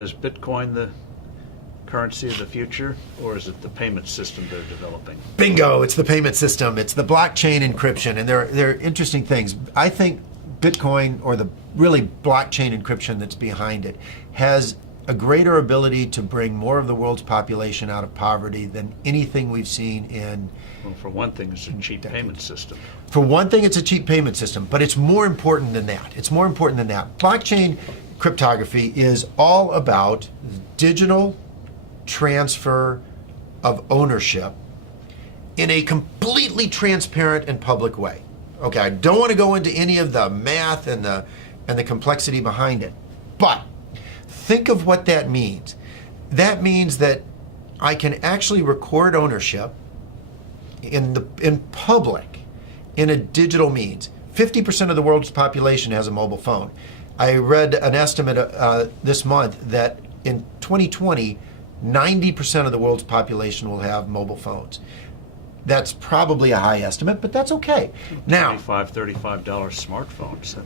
Is Bitcoin the currency of the future, or is it the payment system they're developing? Bingo, it's the payment system. It's the blockchain encryption, and they're interesting things. I think Bitcoin, or the really blockchain encryption that's behind it, has a greater ability to bring more of the world's population out of poverty than anything we've seen in... Well, for one thing, it's a cheap payment system. For one thing, it's a cheap payment system, but it's more important than that. It's more important than that. Blockchain cryptography is all about digital transfer of ownership in a completely transparent and public way. Okay, I don't want to go into any of the math and the complexity behind it, but think of what that means. That means that I can actually record ownership in public in a digital means. 50% of the world's population has a mobile phone. I read an estimate this month that in 2020, 90% of the world's population will have mobile phones. That's probably a high estimate, but that's okay. Now, $35 smartphones.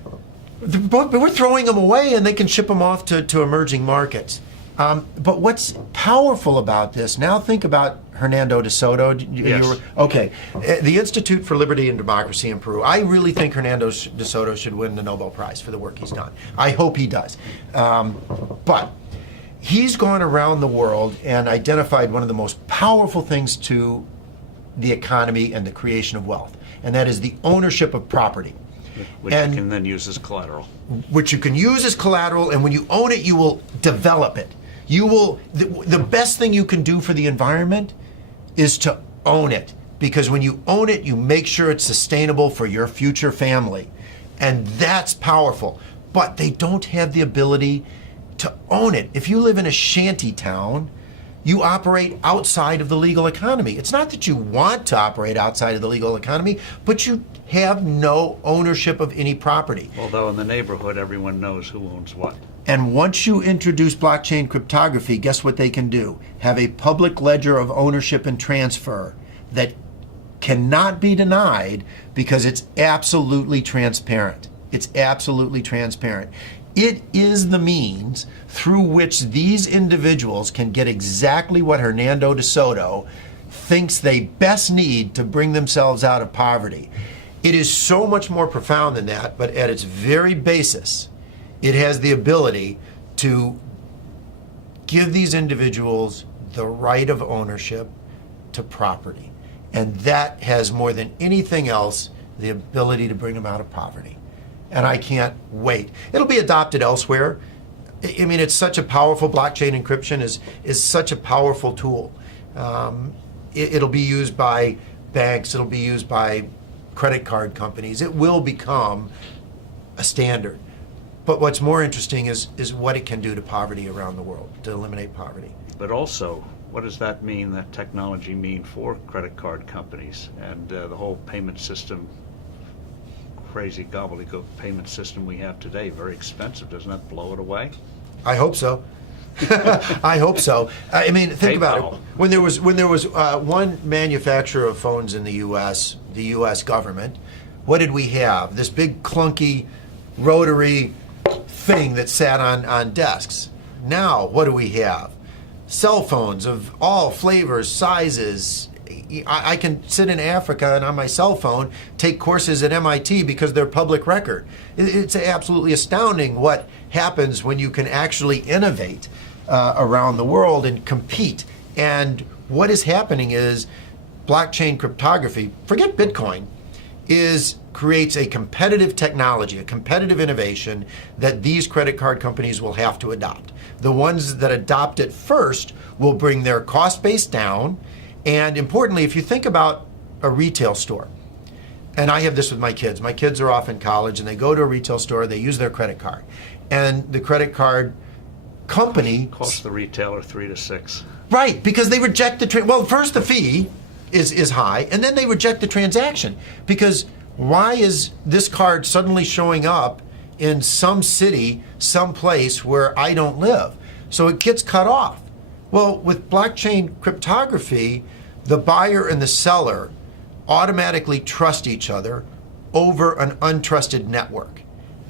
but we're throwing them away, and they can ship them off to emerging markets. But what's powerful about this, now think about Hernando de Soto. Yes. Okay, the Institute for Liberty and Democracy in Peru. I really think Hernando de Soto should win the Nobel Prize for the work he's done. I hope he does. But he's gone around the world and identified one of the most powerful things to the economy and the creation of wealth, and that is the ownership of property. Which you can then use as collateral. Which you can use as collateral, and when you own it, you will develop it. You will, the best thing you can do for the environment is to own it, because when you own it, you make sure it's sustainable for your future family, and that's powerful. But they don't have the ability to own it. If you live in a shanty town, you operate outside of the legal economy. It's not that you want to operate outside of the legal economy, but you have no ownership of any property. Although in the neighborhood, everyone knows who owns what. And once you introduce blockchain cryptography, guess what they can do? Have a public ledger of ownership and transfer that cannot be denied, because it's absolutely transparent. It's absolutely transparent. It is the means through which these individuals can get exactly what Hernando de Soto thinks they best need to bring themselves out of poverty. It is so much more profound than that, but at its very basis, it has the ability to give these individuals the right of ownership to property. And that has, more than anything else, the ability to bring them out of poverty. And I can't wait. It'll be adopted elsewhere. I mean, it's such a powerful, blockchain encryption is such a powerful tool. It'll be used by banks, it'll be used by credit card companies. It will become a standard. But what's more interesting is what it can do to poverty around the world, to eliminate poverty. But also, what does that mean, that technology mean for credit card companies and the whole payment system, crazy gobbledygook payment system we have today? Very expensive. Doesn't that blow it away? I hope so. I hope so. I mean, think about it. When there was one manufacturer of phones in the U.S., the U.S. government, what did we have? This big clunky rotary thing that sat on desks. Now, what do we have? Cell phones of all flavors, sizes. I can sit in Africa and on my cell phone take courses at MIT because they're public record. It's absolutely astounding what happens when you can actually innovate around the world and compete. And what is happening is blockchain cryptography, forget Bitcoin, creates a competitive technology, a competitive innovation that these credit card companies will have to adopt. The ones that adopt it first will bring their cost base down. And importantly, if you think about a retail store, and I have this with my kids are off in college and they go to a retail store, they use their credit card. And the credit card company costs the retailer $3 to $6. Right, because they reject well, first the fee is high, and then they reject the transaction. Because why is this card suddenly showing up in some city, some place where I don't live? So it gets cut off. Well, with blockchain cryptography, the buyer and the seller automatically trust each other over an untrusted network.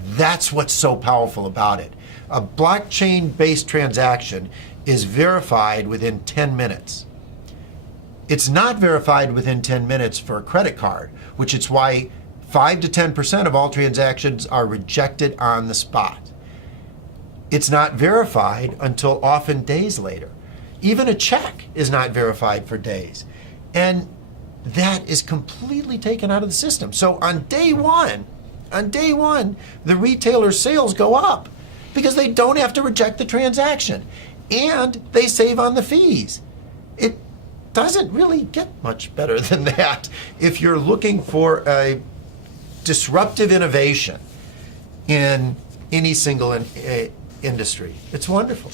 That's what's so powerful about it. A blockchain-based transaction is verified within 10 minutes. It's not verified within 10 minutes for a credit card, which is why 5 to 10% of all transactions are rejected on the spot. It's not verified until often days later. Even a check is not verified for days. And that is completely taken out of the system. So on day one, the retailer's sales go up because they don't have to reject the transaction and they save on the fees. It doesn't really get much better than that if you're looking for a disruptive innovation in any single industry. It's wonderful.